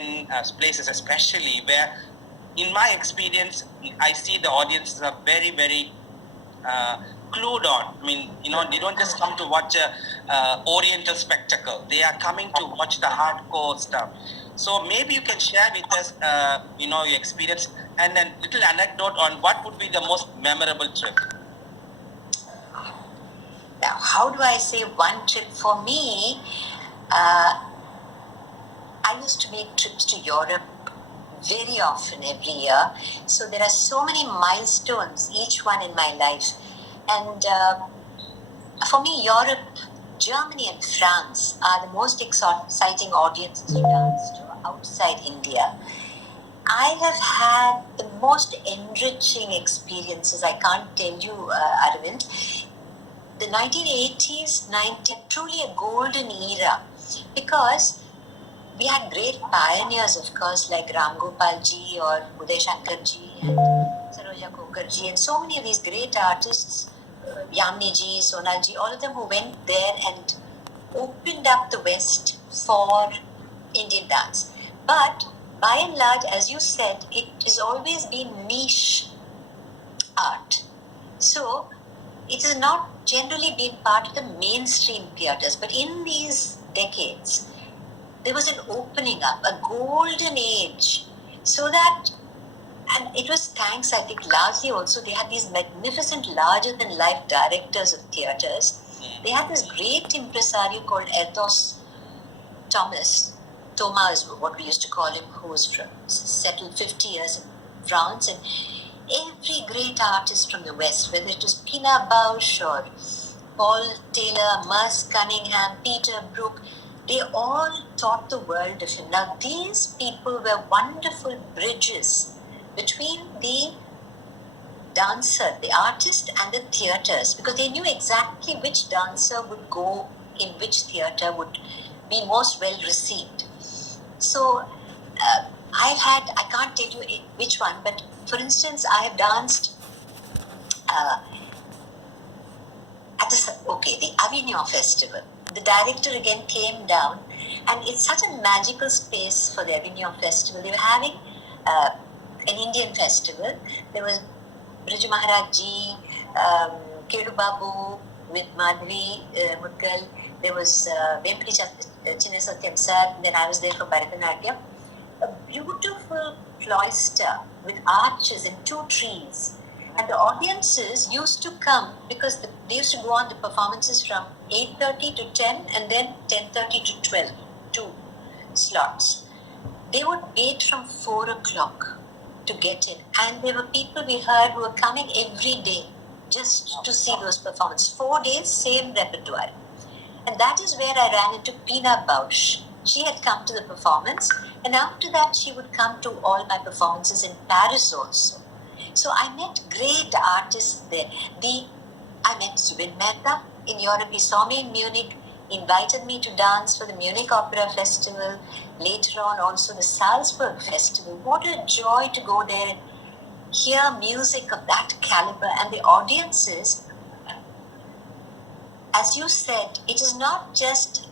Indian places especially, where in my experience, I see the audiences are very, very clued on. I mean, they don't just come to watch a Oriental spectacle. They are coming to watch the hardcore stuff. So maybe you can share with us, your experience and a little anecdote on what would be the most memorable trip. Now, how do I say one trip? For me, I used to make trips to Europe very often every year. So there are so many milestones, each one in my life. And for me, Europe, Germany and France are the most exciting audiences to dance to outside India. I have had the most enriching experiences. I can't tell you, Aravinth. The 1980s, truly a golden era, because we had great pioneers, of course, like Ram Gopal ji or Uday Shankar ji and Saroja Kokar ji, and so many of these great artists, Yamni ji, Sonal ji, all of them who went there and opened up the West for Indian dance. But by and large, as you said, it has always been niche art. So it has not generally been part of the mainstream theatres. But in these decades, there was an opening up, a golden age, so that, and it was thanks, I think, largely also, they had these magnificent, larger-than-life directors of theatres. They had this great impresario called Ethos Thomas is what we used to call him, who was settled 50 years in France, and every great artist from the West, whether it was Pina Bausch or Paul Taylor, Merce Cunningham, Peter Brook, they all taught the world of him. Now, these people were wonderful bridges between the dancer, the artist, and the theatres, because they knew exactly which dancer would go in which theatre would be most well received. So, I can't tell you which one, but for instance, I have danced at the Avignon Festival. The director again came down, and it's such a magical space for the Avignon Festival. They were having an Indian festival. There was Brij Maharaj ji, Kedu Babu with Madhvi Mudgal. There was Vempati Chinnasatyam sir. Then I was there for Bharatanatyam. A beautiful cloister with arches and two trees. And the audiences used to come because they used to go on the performances from 8:30 to 10 and then 10:30 to 12, 2 slots. They would wait from 4 o'clock to get in. And there were people we heard who were coming every day just to see those performances. 4 days, same repertoire. And that is where I ran into Pina Bausch. She had come to the performance, and after that she would come to all my performances in Paris also. So I met great artists there. I met Zubin Mehta in Europe. He saw me in Munich, invited me to dance for the Munich Opera Festival, later on also the Salzburg Festival. What a joy to go there and hear music of that caliber. And the audiences, as you said, it is not just,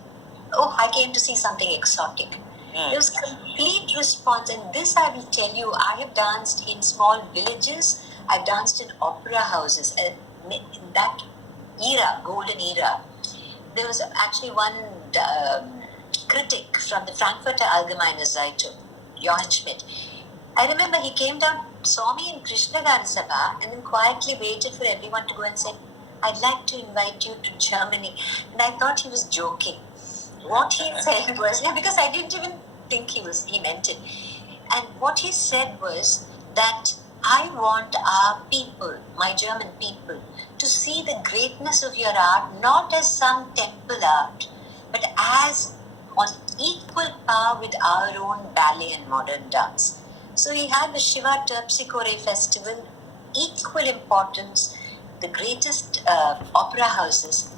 I came to see something exotic. There was complete response, and this I will tell you, I have danced in small villages, I've danced in opera houses, in that era, golden era. There was actually one critic from the Frankfurter Allgemeine Zeitung, Johann Schmidt. I remember he came down, saw me in Krishna Gana Sabha, and then quietly waited for everyone to go and said, I'd like to invite you to Germany. And I thought he was joking. What he said was, because I didn't even think he meant it. And what he said was that I want our people, my German people, to see the greatness of your art, not as some temple art, but as on equal par with our own ballet and modern dance. So he had the Shiva Terpsichore Festival, equal importance, the greatest opera houses.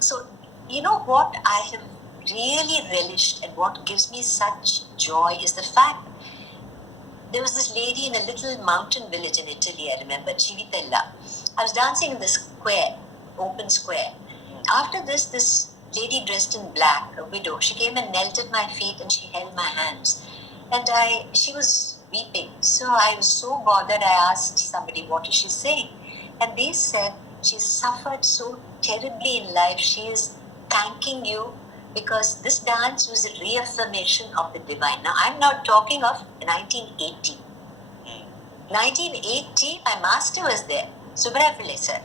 So, you know what I have really relished and what gives me such joy is the fact there was this lady in a little mountain village in Italy, I remember, Civitella. I was dancing in the square, open square. After this lady dressed in black, a widow, she came and knelt at my feet and she held my hands. And she was weeping. So I was so bothered. I asked somebody, what is she saying? And they said, she suffered so terribly in life. She is thanking you because this dance was a reaffirmation of the divine. Now, I'm not talking of 1980. 1980, my master was there, Subhra Pillai sir.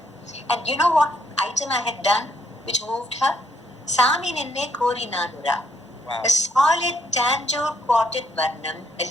And you know what item I had done which moved her? Sami ninne kori nanura. Wow. A solid tanjore quartet varnam, a